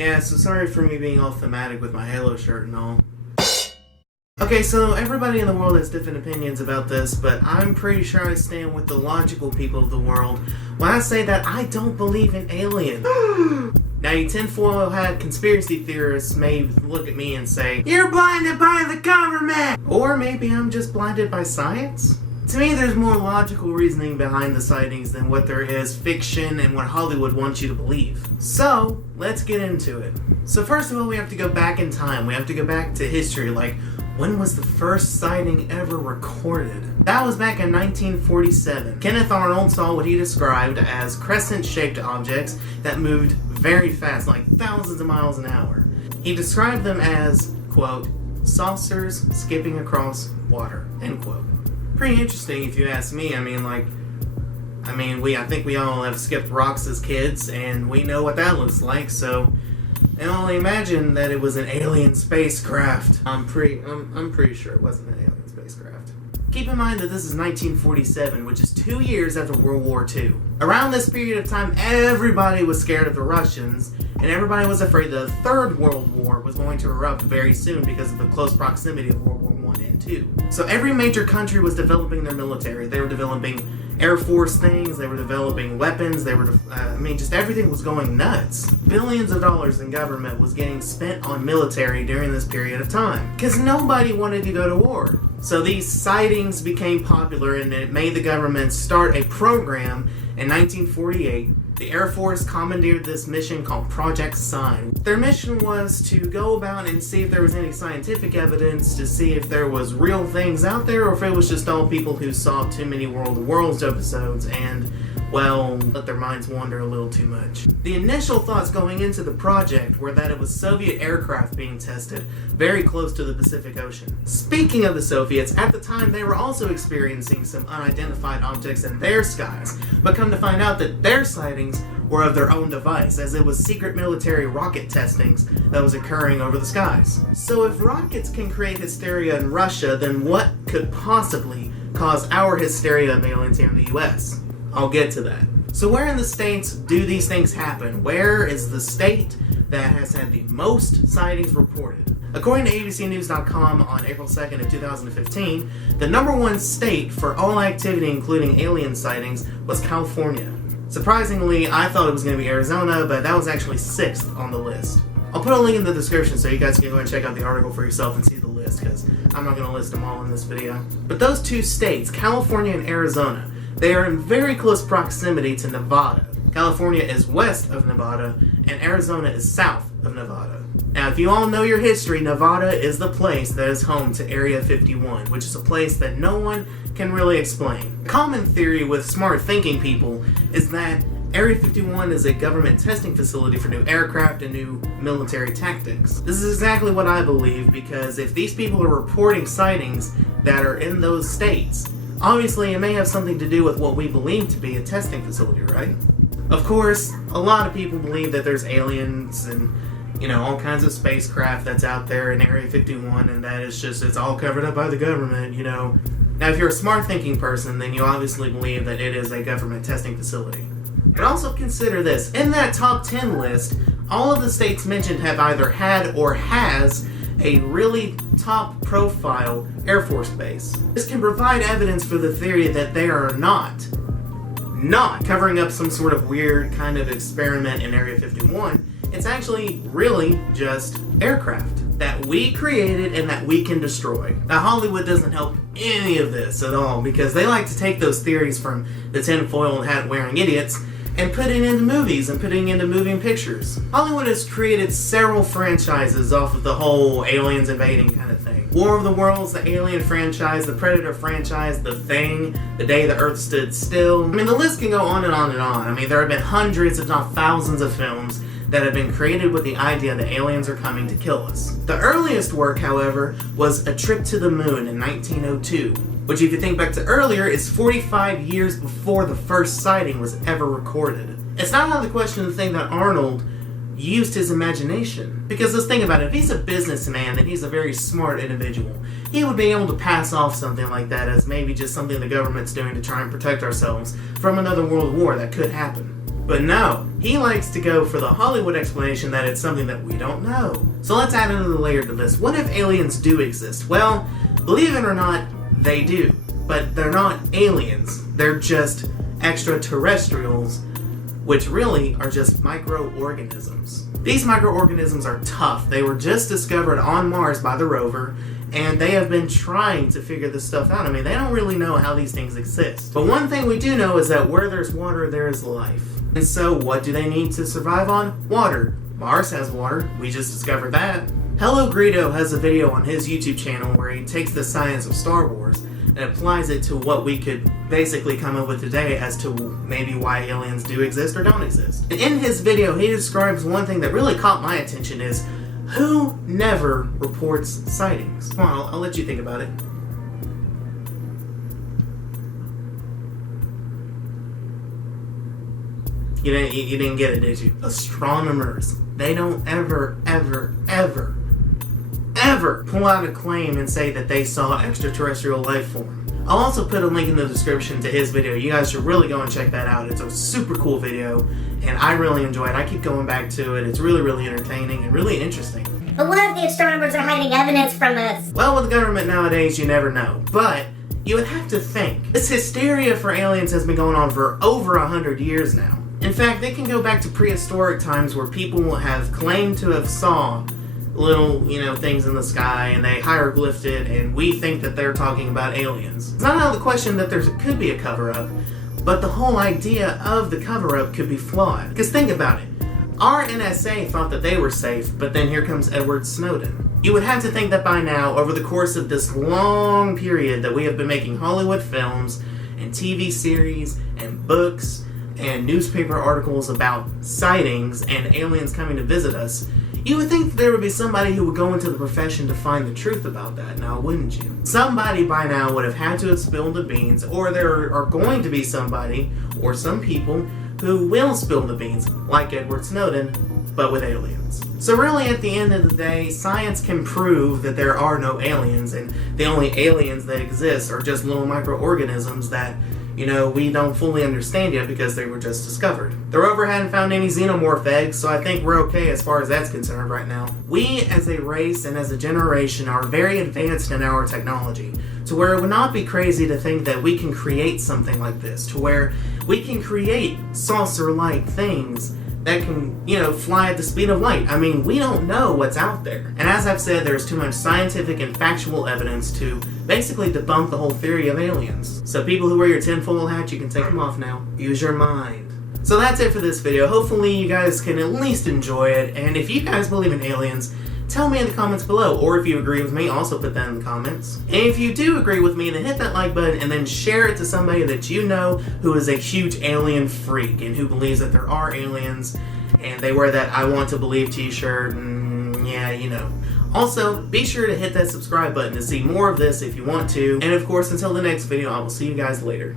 Yeah, so sorry for me being all thematic with my Halo shirt and all. Okay, so everybody in the world has different opinions about this, but I'm pretty sure I stand with the logical people of the world when I say that I don't believe in aliens. Now, you tinfoil hat conspiracy theorists may look at me and say, "You're blinded by the government!" Or maybe I'm just blinded by science? To me, there's more logical reasoning behind the sightings than what there is fiction and what Hollywood wants you to believe. So, let's get into it. So first of all, we have to go back in time. We have to go back to history, like, when was the first sighting ever recorded? That was back in 1947. Kenneth Arnold saw what he described as crescent-shaped objects that moved very fast, like thousands of miles an hour. He described them as, quote, saucers skipping across water, end quote. Pretty interesting if you ask me. I think we all have skipped rocks as kids, and we know what that looks like, so I only imagine that it was an alien spacecraft. I'm pretty sure it wasn't an alien spacecraft. Keep in mind that this is 1947, which is 2 years after World War II. Around this period of time, everybody was scared of the Russians, and everybody was afraid the Third World War was going to erupt very soon because of the close proximity of World War I and II. So every major country was developing their military. They were developing Air Force things, they were developing weapons, just everything was going nuts. Billions of dollars in government was getting spent on military during this period of time, because nobody wanted to go to war. So these sightings became popular, and it made the government start a program in 1948. The Air Force commandeered this mission called Project Sign. Their mission was to go about and see if there was any scientific evidence, to see if there was real things out there, or if it was just all people who saw too many World of Worlds episodes and, well, let their minds wander a little too much. The initial thoughts going into the project were that it was Soviet aircraft being tested very close to the Pacific Ocean. Speaking of the Soviets, at the time they were also experiencing some unidentified objects in their skies, but come to find out that their sightings were of their own device, as it was secret military rocket testings that was occurring over the skies. So if rockets can create hysteria in Russia, then what could possibly cause our hysteria of aliens here in the US? I'll get to that. So where in the states do these things happen? Where is the state that has had the most sightings reported? According to ABCnews.com on April 2nd of 2015, the number one state for all activity including alien sightings was California. Surprisingly, I thought it was going to be Arizona, but that was actually 6th on the list. I'll put a link in the description so you guys can go and check out the article for yourself and see the list, because I'm not going to list them all in this video. But those two states, California and Arizona, they are in very close proximity to Nevada. California is west of Nevada, and Arizona is south of Nevada. Now, if you all know your history, Nevada is the place that is home to Area 51, which is a place that no one can really explain. A common theory with smart thinking people is that Area 51 is a government testing facility for new aircraft and new military tactics. This is exactly what I believe, because if these people are reporting sightings that are in those states, obviously it may have something to do with what we believe to be a testing facility, right? Of course, a lot of people believe that there's aliens and, all kinds of spacecraft that's out there in Area 51, and that it's all covered up by the government, Now, if you're a smart thinking person, then you obviously believe that it is a government testing facility. But also consider this. In that top 10 list, all of the states mentioned have either had or has a really top profile Air Force base. This can provide evidence for the theory that they are not covering up some sort of weird kind of experiment in Area 51. It's actually really just aircraft that we created and that we can destroy. Now, Hollywood doesn't help any of this at all, because they like to take those theories from the tinfoil hat wearing idiots and put it into movies and putting into moving pictures. Hollywood has created several franchises off of the whole aliens invading kind of thing. War of the Worlds, the Alien franchise, the Predator franchise, The Thing, The Day the Earth Stood Still. The list can go on and on and on. There have been hundreds, if not thousands, of films that have been created with the idea that aliens are coming to kill us. The earliest work, however, was A Trip to the Moon in 1902, which, if you think back to earlier, is 45 years before the first sighting was ever recorded. It's not out of the question to think that Arnold used his imagination, because let's think about it. If he's a businessman, then he's a very smart individual. He would be able to pass off something like that as maybe just something the government's doing to try and protect ourselves from another world war that could happen. But no, he likes to go for the Hollywood explanation that it's something that we don't know. So let's add another layer to this. What if aliens do exist? Well, believe it or not, they do. But they're not aliens. They're just extraterrestrials, which really are just microorganisms. These microorganisms are tough. They were just discovered on Mars by the rover, and they have been trying to figure this stuff out. I mean, they don't really know how these things exist. But one thing we do know is that where there's water, there is life. And so what do they need to survive on? Water. Mars has water. We just discovered that. Hello Greedo has a video on his YouTube channel where he takes the science of Star Wars and applies it to what we could basically come up with today as to maybe why aliens do exist or don't exist. And in his video, he describes one thing that really caught my attention is who never reports sightings? Come on, I'll let you think about it. You didn't get it, did you? Astronomers. They don't ever pull out a claim and say that they saw extraterrestrial life form. I'll also put a link in the description to his video. You guys should really go and check that out. It's a super cool video, and I really enjoy it. I keep going back to it. It's really entertaining and really interesting. But what if the astronomers are hiding evidence from us? Well, with the government nowadays, you never know. But you would have to think. This hysteria for aliens has been going on for over 100 years now. In fact, they can go back to prehistoric times where people have claimed to have saw little, things in the sky, and they hieroglyphed it, and we think that they're talking about aliens. It's not out of the question that there could be a cover-up, but the whole idea of the cover-up could be flawed. Because think about it. Our NSA thought that they were safe, but then here comes Edward Snowden. You would have to think that by now, over the course of this long period that we have been making Hollywood films and TV series and books and newspaper articles about sightings and aliens coming to visit us, you would think that there would be somebody who would go into the profession to find the truth about that, now wouldn't you? Somebody by now would have had to have spilled the beans, or there are going to be somebody, or some people, who will spill the beans, like Edward Snowden, but with aliens. So really, at the end of the day, science can prove that there are no aliens, and the only aliens that exist are just little microorganisms that we don't fully understand yet because they were just discovered. The rover hadn't found any xenomorph eggs, so I think we're okay as far as that's concerned right now. We as a race and as a generation are very advanced in our technology, to where it would not be crazy to think that we can create something like this, to where we can create saucer-like things that can, fly at the speed of light. I mean, we don't know what's out there. And as I've said, there's too much scientific and factual evidence to basically debunk the whole theory of aliens. So people who wear your tinfoil hat, you can take them off now. Use your mind. So that's it for this video. Hopefully you guys can at least enjoy it. And if you guys believe in aliens, tell me in the comments below, or if you agree with me, also put that in the comments. And if you do agree with me, then hit that like button and then share it to somebody that you know who is a huge alien freak and who believes that there are aliens and they wear that I Want to Believe t-shirt and Also, be sure to hit that subscribe button to see more of this if you want to. And of course, until the next video, I will see you guys later.